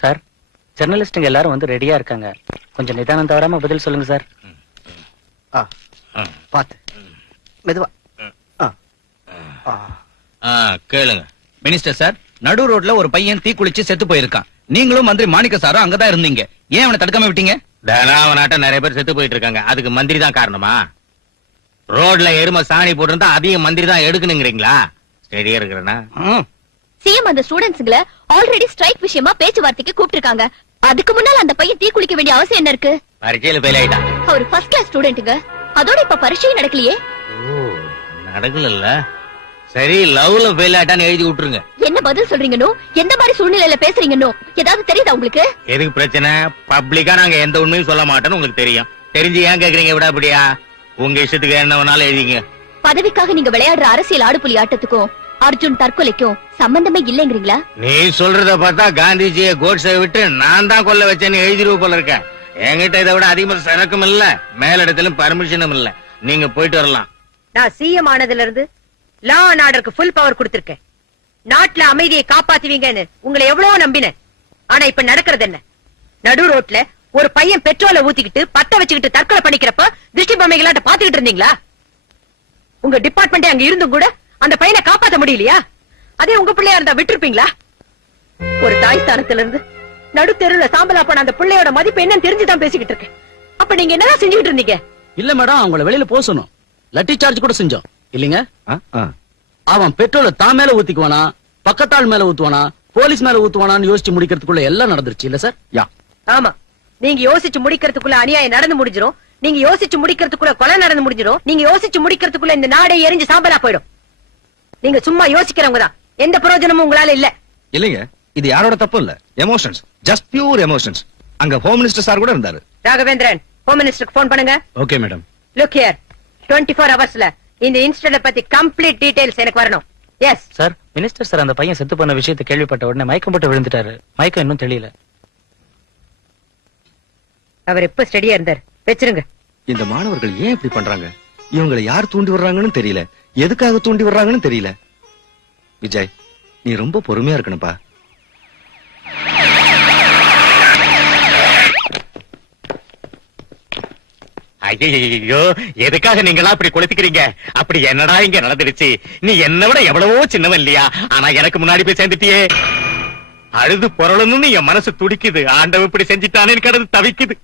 Sir, ஜெர்னலிஸ்டுங்க எல்லாரும் வந்து ரெடியா இருக்காங்க. கொஞ்சம் நிதானம் தவறாம பதில் சொல்லுங்க சார். பாத்து மெதுவா. கேளுங்க மினிஸ்டர் சார். நடு ரோட்ல ஒரு பையன் தீ குளிச்சு செத்து போயிருக்கான். நீங்களும் மந்திரி மாணிக்க சாரும் அங்கதான் இருந்தீங்க. ஏன் அவனை தடுக்காம விட்டீங்க? அவனாட்ட நிறைய பேர் செத்து போயிட்டு இருக்காங்க. அதுக்கு மந்திரி தான் காரணமா? ரோட்ல எருமை சாணி போட்டிருந்தா அதையும் மந்திரி தான் எடுக்கணுங்கிறீங்களா? ரெடியா இருக்கிறேன்னா சிஎம் அந்த ஸ்டூடெண்ட்ஸ்ங்கள ஆல்ரெடி ஸ்ட்ரைக் விஷயமா பேச்சுவார்த்தைக்கு கூப்பிட்டிருக்காங்க. அதுக்கு முன்னால அந்த பையன் தீ குளிக்க வேண்டிய அவசியம் என்ன இருக்கு? பரீட்சையில ஃபெயில் ஆயிட்டான். அவர் ஃபர்ஸ்ட் கிளாஸ் ஸ்டூடெண்ட்டுங்க. அதோட இப்ப பரீட்சையும் நடக்கலையே. நடக்கல. சரி, லவ்ல ஃபெயில் ஆயிட்டான்னு எழுதி விட்டுருங்க. என்ன பதில் சொல்றீங்கன்னு, எந்த மாதிரி சூழ்நிலையில பேசுறீங்கன்னு ஏதாவது தெரியுதா உங்களுக்கு? எதுக்கு பிரச்சனை? பப்ளிக்கா நாங்க எந்த உண்மையும் சொல்ல மாட்டோம்னு உங்களுக்கு தெரியும். தெரிஞ்சு ஏன் கேக்குறீங்க? விட அப்படியா? உங்க இஷ்டத்துக்கு என்ன வேணாலும் எழுதிங்க. பதவிக்காக நீங்க விளையாடுற அரசியல் ஆடுபுலி ஆட்டத்துக்கும் அர்ஜுன் தற்கொலைக்கும் சம்பந்தமே இல்லைங்கிறீங்களா? நீ சொல்றத பார்த்தா காந்திஜியை கோட்ஸை விட்டு நான் தான் கொல்ல வச்சேன்னு எழுதிருவ போல இருக்க. என்கிட்ட இதை விட அதிகமா சரக்கும் இல்ல, மேலிடத்திலும் பர்மிஷனும் இல்ல. நீங்க போயிட்டு வரலாம். நான் சிஎம் ஆனதுல இருந்து லா அண்ட் ஆர்டருக்கு ஃபுல் பவர் கொடுத்திருக்கேன். நாட்டுல அமைதியை காப்பாத்துவீங்கன்னு உங்களை எவ்வளவு நம்பினேன். ஆனா இப்ப நடக்கிறது என்ன? நடு ரோட்ல ஒரு பையன் பெட்ரோலை ஊத்திக்கிட்டு பத்த வச்சுக்கிட்டு தற்கொலை பண்ணிக்கிறப்ப திருஷ்டி பொம்மைகளாட்ட பாத்துக்கிட்டு இருந்தீங்களா? உங்க டிபார்ட்மெண்ட் அங்க இருந்தும் கூட அந்த பையனை காப்பாத்த முடியலையா? அதே உங்க பிள்ளையா இருந்தா விட்டுருப்பீங்களா? ஒரு தாய் ஸ்தானத்துல இருந்து நடு தெருல சாம்பலா போன அந்த பிள்ளையோட மதிப்பு என்னன்னு தெரிஞ்சுதான் பேசிக்கிட்டு இருக்கேன். அப்ப நீங்க என்னதான் செஞ்சுட்டு இருந்தீங்க? இல்ல மேடம், அவங்கள வெளியில போக சொன்னோம். லட்டி சார்ஜ் கூட செஞ்சோம் இல்லீங்க. அவன் பெட்ரோல தான் மேல ஊத்திக்குவானா, பக்கத்தாள் மேல ஊத்துவானா, போலீஸ் மேல ஊத்துவானான்னு யோசிச்சு முடிக்கிறதுக்குள்ள எல்லாம் நடந்துருச்சு இல்ல சார்? யா. ஆமா, நீங்க யோசிச்சு முடிக்கிறதுக்குள்ள அநியாயம் நடந்து முடிஞ்சிரும். நீங்க யோசிச்சு முடிக்கிறதுக்குள்ள கொலை நடந்து முடிஞ்சிரும். நீங்க யோசிச்சு முடிக்கிறதுக்குள்ள இந்த நாடே எரிஞ்சு சாம்பலா போயிடும். நீங்க சும்மா யோசிக்கிறவங்க தான். எந்த பிரயோஜனமும் உங்களால இல்ல. இல்லைங்க, இது யாரோட தப்பு இல்ல. Emotions, just pure emotions. அங்க ஹோம் மினிஸ்டர் சார் கூட இருந்தாரு. ராகவேந்திரன், ஹோம் மினிஸ்டருக்கு போன் பண்ணுங்க. Okay madam. லுக் ஹியர், 24 ஹவர்ஸ்ல இந்த இன்சிடென்ட் பத்தி கம்ப்ளீட் டீடைல்ஸ் எனக்கு வரணும். Yes sir. மினிஸ்டர் சார், அந்த பையன் செத்து போன விஷயத்தை கேள்விப்பட்ட உடனே மயக்கம் போட்டு விழுந்துட்டாரு. மயக்கம் இன்னும் தெரியல. அவர் எப்ப ஸ்டடியா இருந்தார்? வெச்சிருங்க. இந்த மாணவர்கள் ஏன் இப்படி பண்றாங்க? இவங்களை யார் தூண்டி வர்றாங்கன்னு தெரியல, எதுக்காக தூண்டி வர்றாங்கன்னு தெரியல. விஜய், நீ ரொம்ப பொறுமையா இருக்கணும்பா. ஐயோ, எதுக்காக நீங்களா இப்படி குளித்துக்கிறீங்க? அப்படி என்னடா இங்க நடந்துருச்சு? நீ என்ன விட எவ்வளவோ சின்னவன் இல்லையா? ஆனா எனக்கு முன்னாடி போய் சேர்ந்துட்டியே. அழுது பொருளணும்னு என் மனசு துடிக்குது. ஆண்டவன் இப்படி செஞ்சுட்டானேன்னு கடந்து தவிக்குது.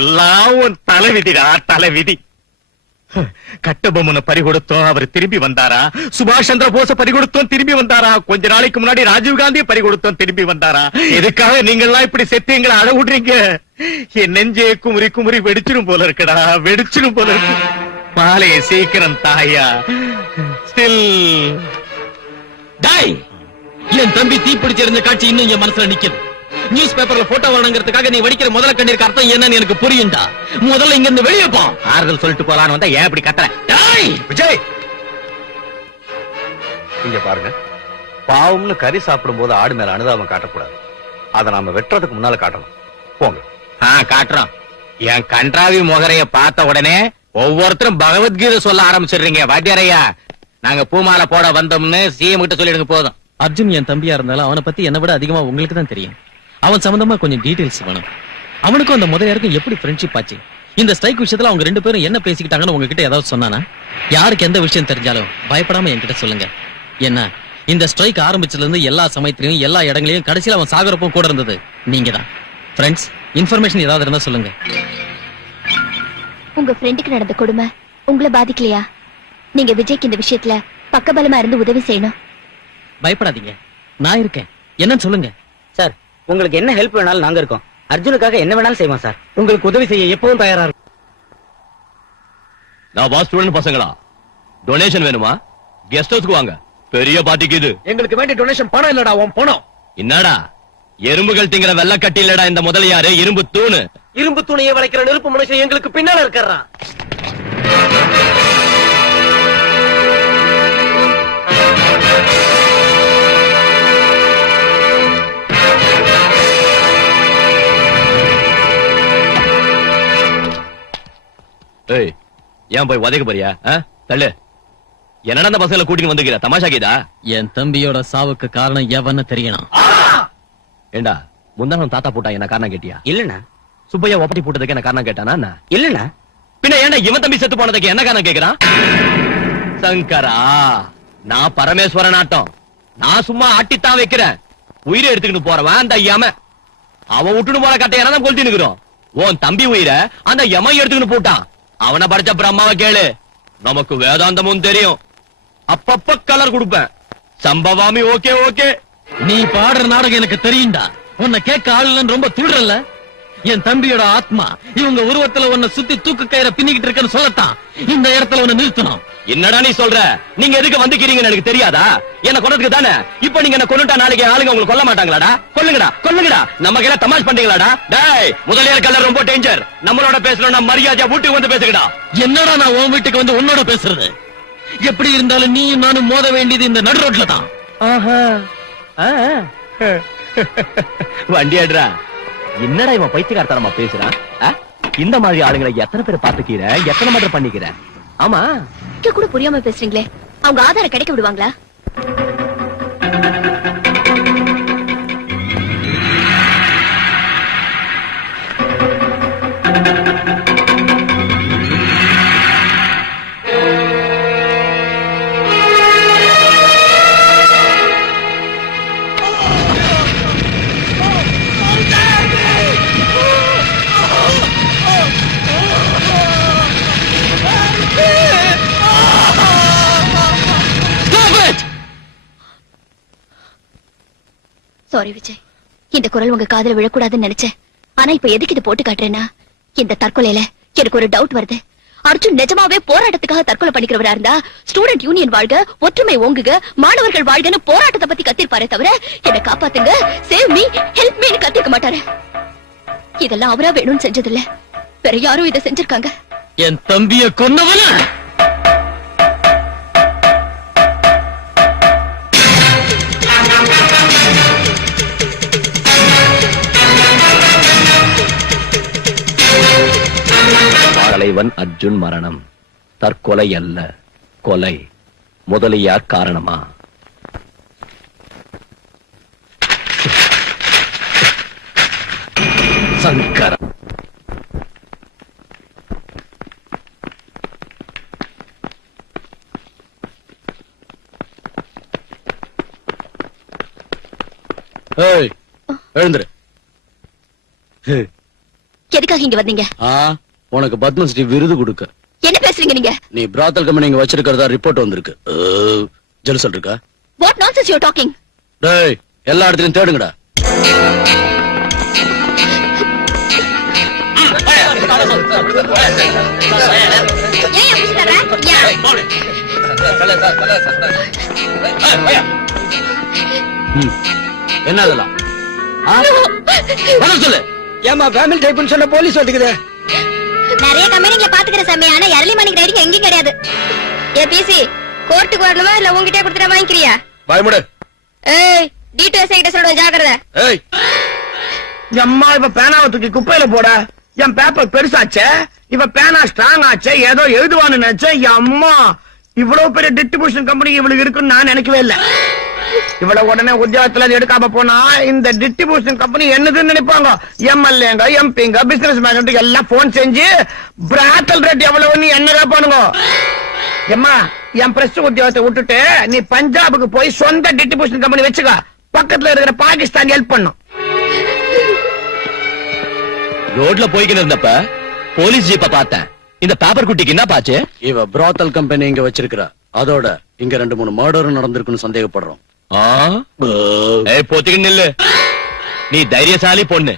எல்லாம் உன் தலைவிதிடா, தலைவிதி. கட்டபொம்மனை பறி கொடுத்தோம், அவர் திரும்பி வந்தாரா? சுபாஷ் சந்திர போஸ பறி கொடுத்தோம், திரும்பி வந்தாரா? கொஞ்ச நாளைக்கு முன்னாடி ராஜீவ் காந்தியை பறி கொடுத்தோம், திரும்பி வந்தாரா? எதுக்காக நீங்கெல்லாம் இப்படி செத்து எங்களை அழ விடுறீங்க? என் நெஞ்சே குமுறி குமுறி வெடிச்சிரும் போல இருக்கடா, வெடிச்சிரும் போல இருக்கு. மாலைய சீக்கிரம் தாயா. ஸ்டில் டாய். என் தம்பி தீப்பிடிச்சிருந்த காட்சி இன்னும் என் மனசுல நிக்குது. நியூஸ் பேப்பர்ல போட்டோ வரணுங்கிறதுக்காக நீ வடிக்கிற முதல்ல கண்ணீருக்கு அர்த்தம் என்னன்னு எனக்கு புரியுண்டா. முதல்ல இங்க இருந்து வெளியே போ. ஆறுதல் சொல்லிட்டு போலான்னு வந்தா ஏன் இப்படி கத்துற? விஜய், இங்க பாருங்க, பாவம்னு கறி சாப்பிடும் போது ஆடு மேல அனுதாபம் காட்டக்கூடாது. அதை நாம வெட்டுறதுக்கு முன்னால காட்டணும். போங்க. காட்டுறோம். என் கன்றாவி முகரைய பார்த்த உடனே ஒவ்வொருத்தரும் பகவத்கீதை சொல்ல ஆரம்பிச்சிடுறீங்க. வாத்தியாரையா, நாங்க பூமாலை போட வந்தோம்னு சிஎம் கிட்ட சொல்லிடுங்க போதும். அர்ஜுன் என் தம்பியா இருந்தாலும் அவனை பத்தி என்ன விட அதிகமா உங்களுக்கு தான் தெரியும். அவன் சம்பந்தமா கொஞ்சம் டீடைல்ஸ் வேணும். அவனுக்கும் அந்த முதலியாருக்கும் எப்படி ஃப்ரெண்ட்ஷிப் ஆச்சு? இந்த ஸ்ட்ரைக் விஷயத்துல அவங்க ரெண்டு பேரும் என்ன பேசிக்கிட்டாங்கன்னு உங்ககிட்ட ஏதாவது சொன்னானா? யாருக்கு எந்த விஷயம் தெரிஞ்சாலும் பயப்படாம என்கிட்ட சொல்லுங்க. என்ன, இந்த ஸ்ட்ரைக் ஆரம்பிச்சதுல இருந்து எல்லா சமயத்திலையும் எல்லா இடங்களையும் கடைசியில அவன் சாகரப்பும் கூட இருந்தது நீங்க தான். ஃப்ரெண்ட்ஸ், இன்ஃபர்மேஷன் ஏதாவது இருந்தா சொல்லுங்க. உங்க ஃப்ரெண்டுக்கு நடந்த கொடுமை உங்களை பாதிக்கலையா? நீங்க விஜய்க்கு இந்த விஷயத்துல பக்கபலமா இருந்து உதவி செய்யணும். பயப்படாதீங்க, நான் இருக்கேன். என்னன்னு சொல்லுங்க. சார், உங்களுக்கு என்ன ஹெல்ப் வேணாலும் நாங்க இருக்கோம். அர்ஜுனுக்காக என்ன வேணாலும் செய்வோம் சார். உங்களுக்கு உதவி செய்ய எப்பவும் தயாரா இருக்கும். நான் வா ஸ்டூடெண்ட் பசங்களா, டொனேஷன் வேணுமா? கெஸ்ட் ஹவுஸ்க்கு வாங்க, பெரிய பார்ட்டிக்கு இது. எங்களுக்கு வேண்டிய டொனேஷன் பணம் இல்லடா, உன் பணம். என்னடா எறும்புகள் திங்கிற வெள்ள கட்டி இல்லடா இந்த முதலியாரு, இரும்பு தூணு. இரும்பு துணியை வளைக்கிற நெருப்பு மனுஷன் எங்களுக்கு பின்னால இருக்கிறான். ஏய், ஏன் போய் உதைக்க போறியா? தள்ளு. என்னடா அந்த பசங்களை கூட்டிட்டு வந்துக்கிற? தமாஷா கேதா? என் தம்பியோட சாவுக்கு காரணம் எவன்னு தெரியணும். ஏண்டா, முந்தானம் தாத்தா போட்டா என்ன காரணம் கேட்டியா? இல்லண்ணா சுப்பையா ஒப்பட்டி போட்டதுக்கு என்ன காரணம் கேட்டானா என்ன? இல்லண்ணா பின்ன ஏன்டா இவன் தம்பி செத்து போனதுக்கு என்ன காரணம் கேக்குறான்? சங்கரா, நான் பரமேஸ்வரன் ஆட்டம். நான் சும்மா ஆட்டித்தான் வைக்கிறேன். உயிரை எடுத்துக்கிட்டு போறவன் அந்த யமன். அவன் விட்டுன்னு போற கட்டையான தான் கொளுத்தி நிக்கிறோம். உன் தம்பி உயிரை அந்த யமன் எடுத்துக்கிட்டு போட்டான். அவனை படிச்ச பிரம்மாவை கேளு, நமக்கு வேதாந்தமும் தெரியும். அப்பப்ப கலர் கொடுப்பேன். சம்பவாமி ஓகே ஓகே. நீ பாடுற நாடகம் எனக்கு தெரியும்டா. உன்னை கேட்க ஆள் இல்லைன்னு ரொம்ப துள்றல்ல. என் தம்பியோட ஆத்மா இவங்க உருவத்துல உன்னை சுத்தி தூக்கு கயிறை பின்னிக்கிட்டு இருக்கன்னு சொல்லத்தான் இந்த இடத்துல உன்னை நிறுத்தணும். என்னடா நீ சொல்ற? நீங்க எதுக்கு வந்துக்கிறீங்கன்னு எனக்கு தெரியாதா? என்ன கொன்னதுக்கு தானே. இப்ப நீங்க என்ன கொன்னுட்டா நாளைக்கு ஆளுங்க உங்களுக்கு கொல்ல மாட்டாங்களாடா? கொல்லுங்கடா கொல்லுங்கடா. நமக்கு எல்லாம் தமாஷ் பண்றீங்களாடா? டேய், முதலியார் கல்ல ரொம்ப டேஞ்சர். நம்மளோட பேசணும்னா மரியாதையா வீட்டுக்கு வந்து பேசுங்கடா. என்னடா நான் உன் வீட்டுக்கு வந்து உன்னோட பேசுறது? எப்படி இருந்தாலும் நீயும் நானும் மோத வேண்டியது இந்த நடு ரோட்ல தான். வண்டி ஆடுறா. என்னடா இவன் பைத்தியக்காரத்தனமா பேசுறான்? இந்த மாதிரி ஆளுங்களை எத்தனை பேர் பாத்துக்கிற, எத்தனை மாதிரி பண்ணிக்கிற? ஆமா, இங்க கூட புரியாம பேசுறீங்களே. அவங்க ஆதாரம் கிடைக்க விடுவாங்களா? சாரி விஜய், இந்த குரல் உங்க காதுல விழக்கூடாதுன்னு நினைச்சேன். ஆனா இப்ப எதுக்கு இது போட்டு காட்டுறேன்னா, இந்த தற்கொலையில எனக்கு ஒரு டவுட் வருது. அர்ஜுன் நிஜமாவே போராட்டத்துக்காக தற்கொலை பண்ணிக்கிறவரா இருந்தா ஸ்டூடெண்ட் யூனியன் வாழ்க, ஒற்றுமை ஓங்குக, மாணவர்கள் வாழ்கன்னு போராட்டத்தை பத்தி கத்திருப்பாரே தவிர என்னை காப்பாத்துங்க, சேவ் மீ, ஹெல்ப் மீன்னு கத்திருக்க மாட்டாரு. இதெல்லாம் அவரா வேணும்னு செஞ்சதில்ல, வேற யாரும் இதை செஞ்சிருக்காங்க. என் தம்பிய கொன்னவன தலைவன் அர்ஜுன் மரணம் தற்கொலை அல்ல, கொலை. முதலியார் காரணமா? சங்கர. எழுந்துரு. எதுக்காக இங்க வந்தீங்க? உனக்கு பத்மஸ்ரீ விருது கொடுக்க. என்ன பேசுறீங்க நீங்க? நீ பிராத்தல் கம்பெனி இங்க வச்சிருக்கிறதா ரிப்போர்ட் வந்திருக்கு. ஜெலுசல் இருக்கா? What nonsense you are talking? டேய், எல்லா இடத்துலயும் தேடுங்கடா. ஏன் அப்படி சொல்ற? என்ன அதெல்லாம்? சொல்லு. ஏமா ஃபேமிலி டைப்னு சொன்ன போலீஸ் வந்துக்குது. நிறைய கம்பெனிங்க பாத்துக்கிற சமயம், ஆனா எர்லி மார்னிங் ரைடிங் எங்கேயும் கிடையாது. ஏ பிசி, கோர்ட்டுக்கு வரணுமா இல்ல உங்ககிட்ட கொடுத்துட்டு வாங்கிக்கிறியா? பயமுடு. ஏய், டீடைல்ஸ் கிட்ட சொல்றேன், ஜாக்கிரதை. ஏய், அம்மா இப்ப பேனாவை தூக்கி குப்பையில போட. என் பேப்பர் பெருசாச்சே, இப்ப பேனா ஸ்ட்ராங் ஆச்சே, ஏதோ எழுதுவான்னு நினைச்சேன். அம்மா இவ்வளவு பெரிய டிஸ்ட்ரிபியூஷன் கம்பெனி இவளுக்கு இருக்குன்னு நான் நினைக்கவே இல்ல. இவ்வளவு உடனே உத்தியோகத்துல எடுக்காம போனா இந்த டிஸ்ட்ரிபியூஷன் கம்பெனி என்னதுன்னு நினைப்பாங்க. எம்எல்ஏங்க, எம்பிங்க, பிசினஸ் மேன் எல்லாம் போன் செஞ்சு பிராத்தல் ரேட் எவ்வளவுன்னு என்ன கேட்பானுங்க. எம்மா, என் பிரஸ் உத்தியோகத்தை விட்டுட்டு நீ பஞ்சாபுக்கு போய் சொந்த டிஸ்ட்ரிபியூஷன் கம்பெனி வச்சுக்க. பக்கத்துல இருக்கிற பாகிஸ்தான் ஹெல்ப் பண்ணும். ரோட்ல போய்கிட்டு இருந்தப்ப போலீஸ் ஜீப்ப பார்த்தேன். இந்த பேப்பர் குட்டிக்கு என்ன பாச்சு? இவ பிராத்தல் கம்பெனி இங்க வச்சிருக்கிறா. அதோட இங்க 2-3 மர்டரும் நடந்திருக்குன்னு சந்தேகப்படுறோம். போத்திக்கிட்டு நில்லு. நீ தைரியசாலி பொண்ணு,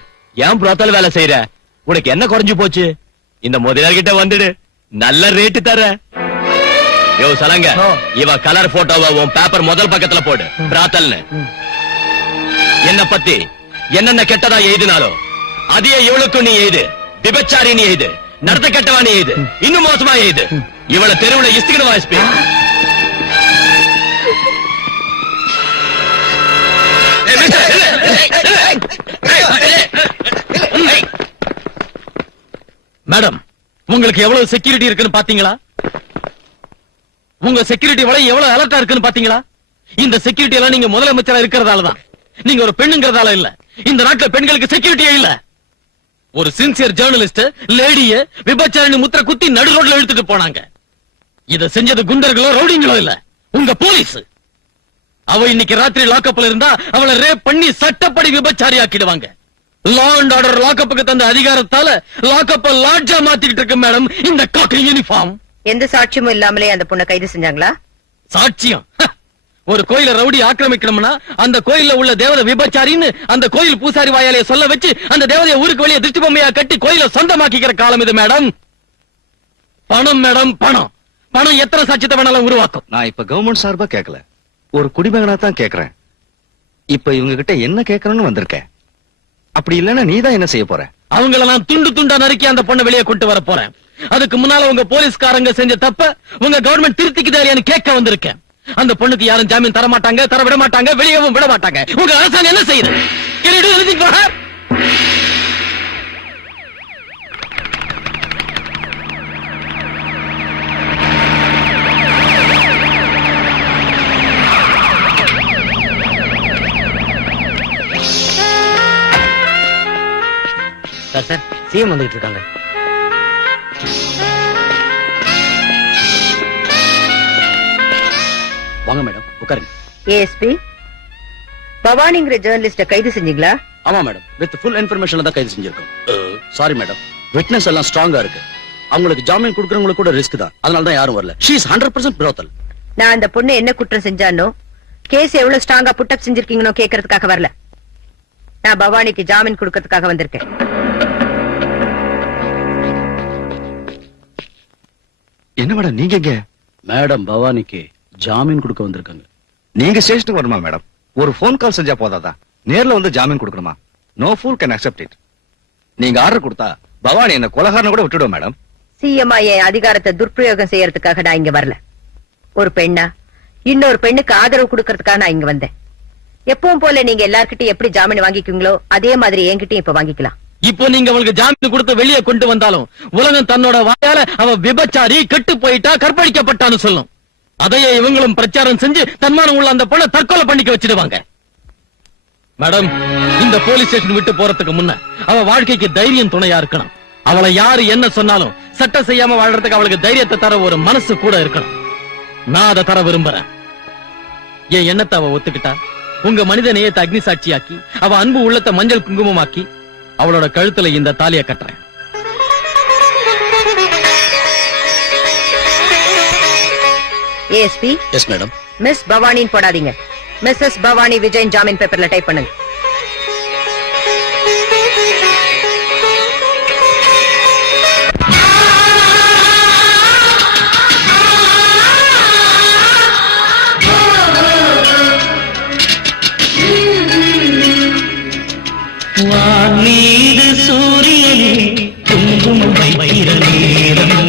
ஏன் புறத்தால வேலை செய்யற? உனக்கு என்ன குறைஞ்சு போச்சு? இந்த முதலியார் கிட்ட வந்துடு, நல்ல ரேட்டு தர. யோ சலங்க, இவ கலர் போட்டோவை உன் பேப்பர் முதல் பக்கத்துல போடு. பிராத்தல்னு என்ன பத்தி என்னென்ன கெட்டதா எழுதினாலோ அதையே இவளுக்கும் நீ எழுது. விபச்சாரி நீ எழுது, நடத்த கெட்டவா நீ எழுது, இன்னும் மோசமா எழுது. இவளை தெருவுல இஸ்திக்கணும் வாய்ஸ்பி. மேடம், உங்களுக்கு எவ்வளவு செக்யூரிட்டி இருக்குன்னு பாத்தீங்களா? உங்க செக்யூரிட்டி வலை எவ்வளவு அலர்ட்டா இருக்குன்னு பாத்தீங்களா? இந்த செக்யூரிட்டி எல்லாம் நீங்க முதலமைச்சரா இருக்கிறதால தான். நீங்க ஒரு பெண்ணுங்கிறதால இல்ல. இந்த நாட்டுல பெண்களுக்கு செக்யூரிட்டியே இல்ல. ஒரு சின்சியர் ஜேர்னலிஸ்ட் லேடிய விபச்சாரணி முத்திர குத்தி நடு ரோட்ல இழுத்துட்டு போனாங்க. இத செஞ்சது குண்டர்களோ ரவுடிங்களோ இல்ல, உங்க போலீஸ். அவ இன்னைக்கு ராத்திரி லாக்கப்ல இருந்தா அவளை ரேப் பண்ணி சட்டப்படி விபச்சாரி ஆக்கிடுவாங்க. லா அண்ட் ஆர்டர் லாக்கப்புக்கு தந்த அதிகாரத்தால லாக்கப்ப லாட்ஜா மாத்திக்கிட்டு இருக்கு மேடம் இந்த காக்கி யூனிஃபார்ம். எந்த சாட்சியமும் இல்லாமலே அந்த பொண்ணை கைது செஞ்சாங்களா? சாட்சியம்? ஒரு கோயில ரவுடி ஆக்கிரமிக்கணும்னா அந்த கோயில்ல உள்ள தேவதை விபச்சாரின்னு அந்த கோயில் பூசாரி வாயாலேயே சொல்ல வச்சு அந்த தேவதையை ஊருக்கு வெளியே திருஷ்டி பொம்மையா கட்டி கோயில சொந்தமாக்கிக்கிற காலம் இது மேடம். பணம் மேடம், பணம். பணம் எத்தனை சாட்சியத்தை வேணாலும் உருவாக்கும். நான் இப்ப கவர்மெண்ட் சார்பா கேட்கல, ஒரு குடிமகனா தான் கேக்குறேன். இப்ப இவங்க கிட்ட என்ன கேட்கணும்னு வந்திருக்கேன். அப்படி இல்லன்னா நீதான் என்ன செய்ய போற? அவங்கள நான் துண்டு துண்டா நறுக்கி அந்த பொண்ணை வெளியே கொண்டு வர போறேன். அதுக்கு முன்னால உங்க போலீஸ்காரங்க செஞ்ச தப்ப உங்க கவர்மெண்ட் திருத்திக்குதா இல்லையான்னு கேட்க வந்திருக்கேன். அந்த பொண்ணுக்கு யாரும் ஜாமீன் தர மாட்டாங்க, தர விட மாட்டாங்க, வெளியவும் விட மாட்டாங்க. உங்க அரசாங்கம் என்ன செய்யுது? Can you do anything for her? Sir CM வந்துட்டு இருக்காங்க. வாங்க மேடம், உட்காருங்க. ஏஎஸ்பி, பவானிங்கிற ஜேர்னலிஸ்ட கைது செஞ்சீங்களா? ஆமா மேடம், வித் ஃபுல் இன்ஃபர்மேஷன்ல தான் கைது செஞ்சிருக்கோம். சாரி மேடம், விட்னஸ் எல்லாம் ஸ்ட்ராங்கா இருக்கு. அவங்களுக்கு ஜாமீன் கொடுக்கறவங்களுக்கு கூட ரிஸ்க் தான், அதனால தான் யாரும் வரல. She is 100% brothel. நான் அந்த பொண்ணு என்ன குற்றம் செஞ்சானோ, கேஸ் எவ்வளவு ஸ்ட்ராங்கா புட்டப் செஞ்சிருக்கீங்கன்னு கேட்கறதுக்காக வரல. நான் பவானிக்கு ஜாமீன் கொடுக்கறதுக்காக வந்திருக்கேன். என்ன மேடம் நீங்க இங்க? மேடம் பவானிக்கு ஜாமீன் கொடுக்க வந்திருக்காங்க. நீங்க ஸ்டேஷனுக்கு வரணுமா மேடம்? ஒரு போன் கால் செஞ்சா போதாதா? நேர்ல வந்து ஜாமீன் கொடுக்கணுமா? No pool can accept it. நீங்க ஆர்டர் கொடுத்தா பவானி என்ன கொலகாரனை கூட விட்டுடுவோம் மேடம். சிஎம்ஐ என் அதிகாரத்தை துர்பிரயோகம் செய்யறதுக்காக நான் இங்க வரல. ஒரு பெண்ணா இன்னொரு பெண்ணுக்கு ஆதரவு கொடுக்கறதுக்காக நான் இங்க வந்தேன். எப்பவும் போல நீங்க எல்லார்கிட்டயும் எப்படி ஜாமீன் வாங்கிக்குவீங்களோ அதே மாதிரி என்கிட்டயும் இப்ப வாங்கிக்கலாம். இப்போ நீங்க அவளுக்கு ஜாமீன் கொடுத்து வெளியே கொண்டு வந்தாலும் உலகம் தன்னோட வாயால அவ விபச்சாரி, கெட்டு போயிட்டா, கற்பழிக்கப்பட்டான்னு சொல்லும். அதையே இவங்களும் பிரச்சாரம் செஞ்சு தன்மானம் உள்ள அந்த பொண்ணை தற்கொலை பண்ணிக்க வச்சிடுவாங்க. மேடம், இந்த போலீஸ் ஸ்டேஷன் விட்டு போறதுக்கு முன்ன அவ வாழ்க்கைக்கு தைரியம் துணையா இருக்கணும். அவளை யாரு என்ன சொன்னாலும் சட்டம் செய்யாம வாழ்றதுக்கு அவளுக்கு தைரியத்தை தர ஒரு மனசு கூட இருக்கணும். நான் அதை தர விரும்புறேன். என் எண்ணத்தை அவ ஒத்துக்கிட்டா உங்க மனித நேயத்தை அக்னி சாட்சியாக்கி அவ அன்பு உள்ளத்தை மஞ்சள் குங்குமமாக்கி அவளோட கழுத்துல இந்த தாலியை கட்டுறேன். ASP, yes madam. மிஸ் பவானின்னு போடாதீங்க. மிஸ்ஸஸ் பவானி விஜயன் ஜாமீன் பேப்பர்ல டைப் பண்ணுங்க. வானீது சூரியனே குங்குமம் வைக்கிற நேரம்,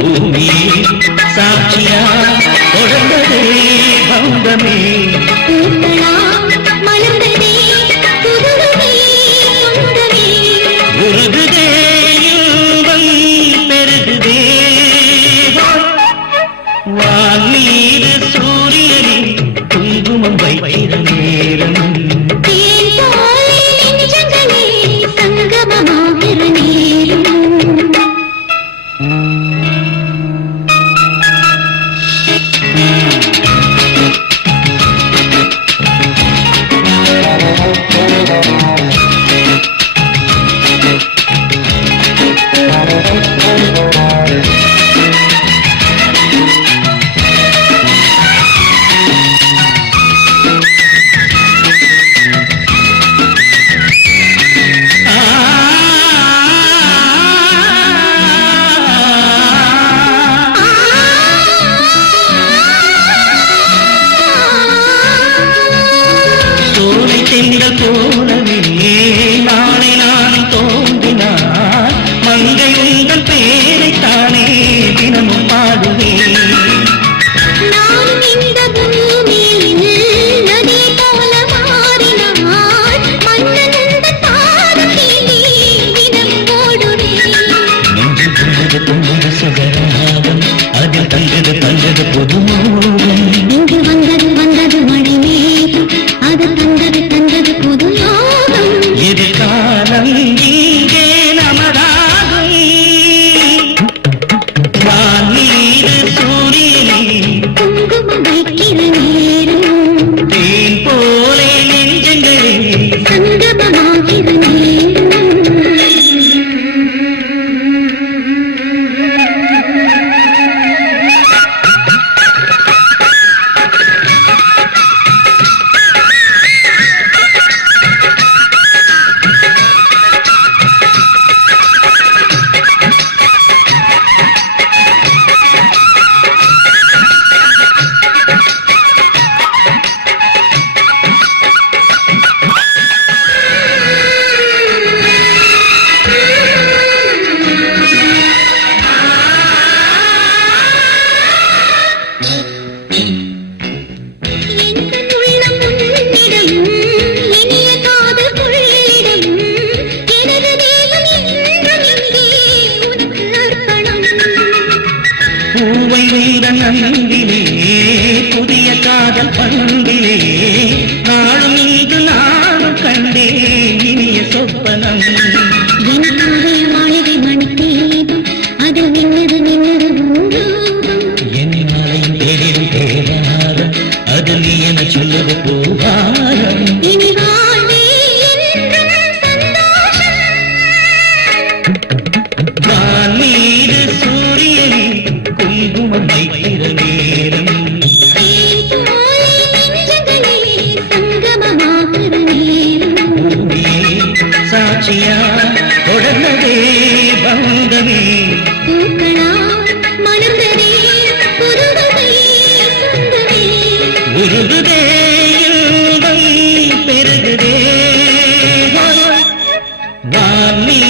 பூமி சாட்சியா தொடர்ந்ததே பந்தமே, உருகுதே இன்பம் பெருகுதே. வானீது சூரியனே குங்குமம் வைக்கிற நேரம், விதி என சொல்லுது பூவாரம் இனி வாழ்வே என்றும் சந்தோஷம். வான் மீது சூரியனே குங்குமம் வைக்கிற நேரம் தேன் போலே நெஞ்சங்களே சங்கமமாகிற நேரம். பூமியே சாட்சியா தொடர்ந்ததே பந்தமே பூக்களால் மலர்ந்ததே புதுவகை சொந்தமே. உருகுதே இன்பம் பெருகுதே வான் மீது